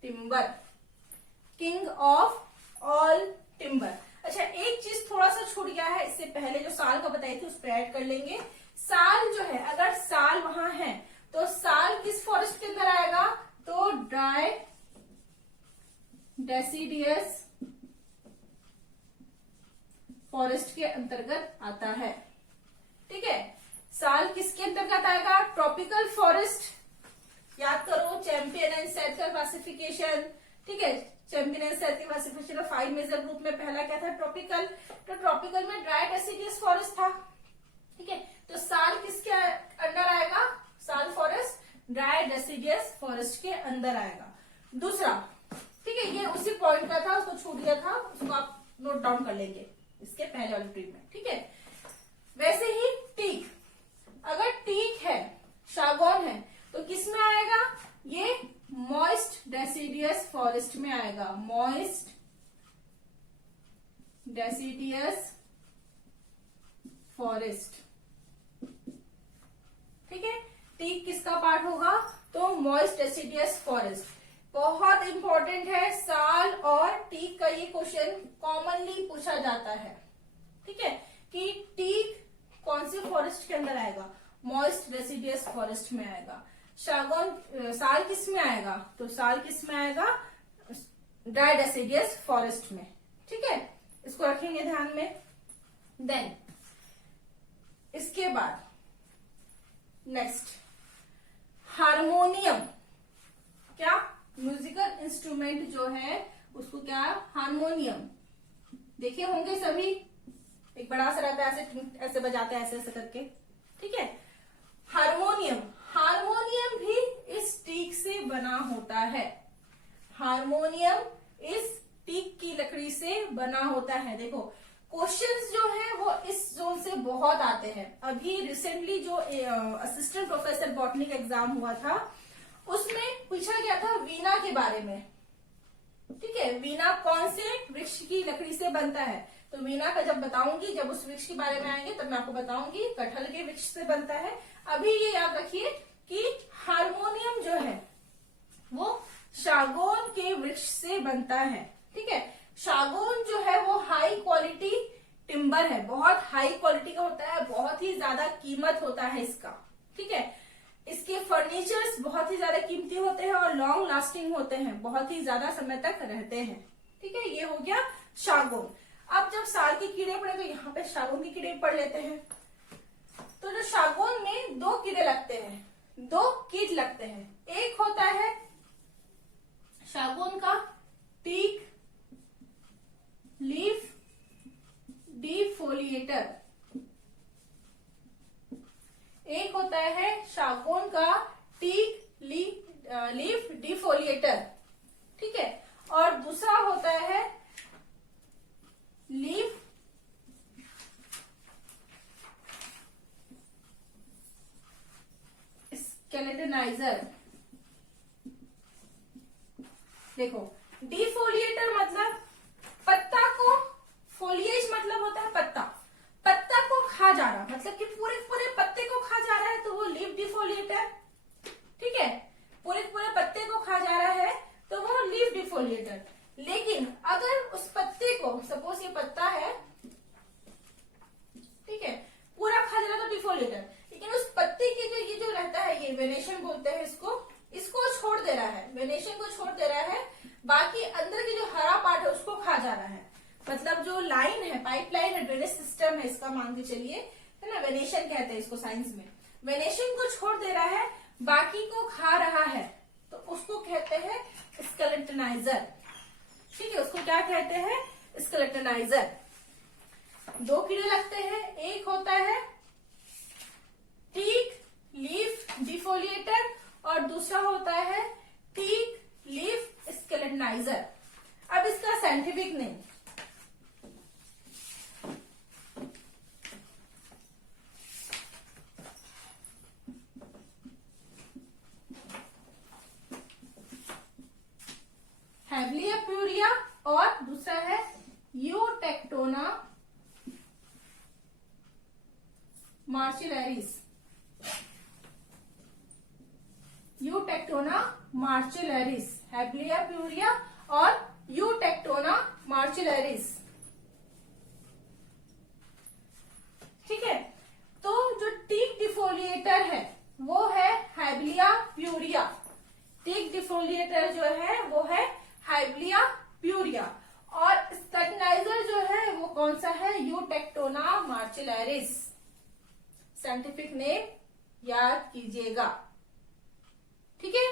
timber, king of all timber. अच्छा, एक चीज थोड़ा सा छूट गया है, इससे पहले जो साल का बताई थी उस पर ऐड कर लेंगे। साल जो है, अगर साल वहां है तो साल किस फॉरेस्ट के अंदर आएगा? तो ड्राई डेसिडियस फॉरेस्ट के अंतर्गत आता है, ठीक है। साल किसके अंतर्गत आएगा? ट्रॉपिकल फॉरेस्ट, याद करो चैंपियन एंड सेथर क्लासिफिकेशन, ठीक है। चैंपियनस क्लासिफिकेशन ऑफ 5 मेजर ग्रुप में पहला क्या था? ट्रॉपिकल। तो ट्रॉपिकल में ड्राई डेसिडियस फॉरेस्ट था, ठीक है। तो साल किसके अंडर आएगा? साल फॉरेस्ट ड्राई डेसिडियस फॉरेस्ट के अंदर आएगा। दूसरा, ठीक है, ये उसी पॉइंट का था, उसको छूट गया था, उसको आप नोट डाउन कर लेंगे इसके पहले वाले ट्री में, ठीक है। वैसे ही टीक, अगर टीक है, सागौन है, तो किस में आएगा? ये मॉइस्ट डेसिडियस फॉरेस्ट में आएगा, मॉइस्ट डेसिडियस फॉरेस्ट, ठीक है। टीक किसका पार्ट होगा? तो मॉइस्ट डेसिडियस फॉरेस्ट। बहुत इंपॉर्टेंट है, साल और टीक का ये क्वेश्चन कॉमनली पूछा जाता है, ठीक है, कि टीक कौन से फॉरेस्ट के अंदर आएगा? मॉइस्ट डेसिडियस फॉरेस्ट में आएगा। सागौन, साल किस में आएगा? तो साल किस में आएगा? ड्राई डेसिडियस फॉरेस्ट में, ठीक है। इसको रखेंगे ध्यान में। देन इसके बाद नेक्स्ट, हारमोनियम। क्या? म्यूजिकल इंस्ट्रूमेंट जो है उसको क्या? हारमोनियम। देखे होंगे सभी, एक बड़ा सा रहता है, ऐसे ऐसे बजाते हैं, ऐसे ऐसे करके, ठीक है। हारमोनियम, हारमोनियम भी इस टीक से बना होता है। हारमोनियम इस टीक की लकड़ी से बना होता है। देखो क्वेश्चंस जो है वो इस जोन से बहुत आते हैं। अभी रिसेंटली जो असिस्टेंट प्रोफेसर बॉटनी का एग्जाम हुआ था, उसमें पूछा गया था वीणा के बारे में, ठीक है। वीणा कौन से वृक्ष की लकड़ी से बनता है? तो वीणा का जब बताऊंगी, जब उस वृक्ष के बारे में आएंगे तब मैं आपको बताऊंगी, कटहल के वृक्ष से बनता है। अभी ये याद रखिए कि हारमोनियम जो है वो सागौन के वृक्ष से बनता है, ठीक है। सागौन जो है वो हाई क्वालिटी टिम्बर है, बहुत हाई क्वालिटी का होता है, बहुत ही ज्यादा कीमत होता है इसका, ठीक है। इसके फर्नीचर्स बहुत ही ज्यादा कीमती होते हैं और लॉन्ग लास्टिंग होते हैं, बहुत ही ज्यादा समय तक रहते हैं, ठीक है। ये हो गया सागौन। अब जब साल के कीड़े पड़े तो यहाँ पे सागौन के कीड़े पड़ लेते हैं। तो जो सागौन में 2 कीड़े लगते हैं, 2 कीट लगते हैं। एक होता है सागौन का टीक लीफ डिफोलिएटर, एक होता है सागौन का टीक लीफ डिफोलिएटर, ठीक है। और दूसरा होता है लीफ स्केलेटनाइजर। देखो डिफोलिएटर मतलब पत्ता को, फोलिएज मतलब होता है पत्ता, पत्ता को खा जा रहा, मतलब कि पूरे पूरे पत्ते को खा जा रहा है, तो वो लीफ डिफोलिएटर, ठीक है। पूरे पूरे पत्ते को खा जा रहा है तो वो लीफ डिफोलिएटर। लेकिन अगर उस पत्ते को, सपोज ये पत्ता है, ठीक है, पूरा खा जा रहा तो डिफोलिएटर, लेकिन उस पत्ते के जो ये जो रहता है, ये वेनेशन बोलते हैं इसको छोड़ दे रहा है, वेनेशन को छोड़ दे रहा है, बाकी अंदर की जो हरा पार्ट है उसको खा जा रहा है। मतलब जो लाइन है, पाइपलाइन है, ड्रेनेज सिस्टम है इसका, मान के चलिए, है ना, वेनेशन कहते हैं इसको साइंस में। वेनेशन को छोड़ दे रहा है, बाकी को खा रहा है, तो उसको कहते हैं स्केलेटनाइजर, ठीक है। उसको क्या कहते हैं? स्केलेटनाइजर। 2 कीड़े लगते हैं, एक होता है टीक लीफ डिफोलिएटर और दूसरा होता है टीक लीफ स्केलेटनाइजर। अब इसका साइंटिफिक नेम, हैवलिया प्यूरिया और दूसरा है यूटेक्टोना मार्चिलैरिस। यूटेक्टोना मार्चिलैरिस, हैवलिया प्यूरिया और यूटेक्टोना मार्चिलैरिस, ठीक है। तो जो टीक डिफोलिएटर है वो है हैवलिया प्यूरिया, टीक डिफोलिएटर जो है वो है हैवलिया प्यूरिया, और स्केलेटनाइजर जो है वो कौन सा है? यूटेक्टोना मार्चिलैरिस। साइंटिफिक नेम याद कीजिएगा, ठीक है,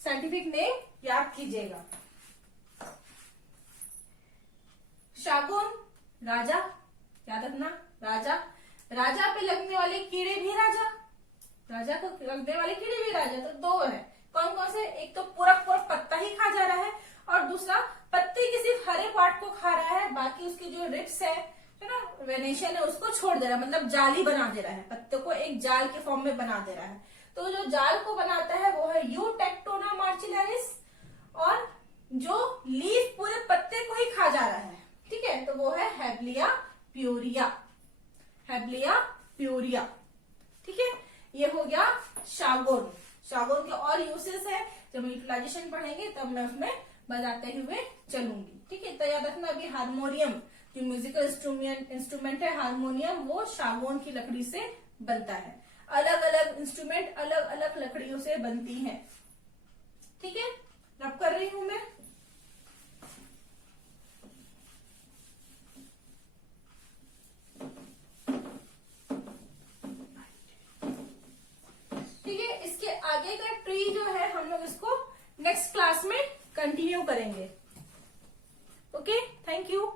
साइंटिफिक नेम याद कीजिएगा। राजा, याद रखना राजा। राजा पे लगने वाले कीड़े भी राजा, राजा को लगने वाले कीड़े भी राजा। तो दो है, कौन कौन से? एक तो पूरा पूरा पत्ता ही खा जा रहा है, और दूसरा पत्ते के सिर्फ हरे पार्ट को खा रहा है, बाकी उसकी जो रिप्स है ना, वेनेशियन है, उसको छोड़ दे रहा है, मतलब जाली बना दे रहा है, पत्ते को एक जाल के फॉर्म में बना दे रहा है। तो जो जाल को बनाता है वो है यूटेक्टोना मार्जिनलिस, और जो लीफ पूरे पत्ते को ही खा जा रहा है, ठीक है, तो वो है हेबलिया प्यूरिया, हेबलिया प्यूरिया। ठीक है, ये हो गया शागोन। शागोन के और यूसेस है, जब यूटिलाइजेशन पढ़ेंगे तब मैं उसमें बताते हुए चलूंगी। ठीक है, तो याद रखना अभी हारमोनियम जो म्यूजिकल इंस्ट्रूमेंट है, हारमोनियम वो शागोन की लकड़ी से बनता है। अलग अलग इंस्ट्रूमेंट अलग अलग लकड़ियों से बनती हैं। ठीक है, रब कर रही हूं मैं। ठीक है, इसके आगे का ट्री जो है हम लोग इसको नेक्स्ट क्लास में कंटिन्यू करेंगे। Okay, thank you.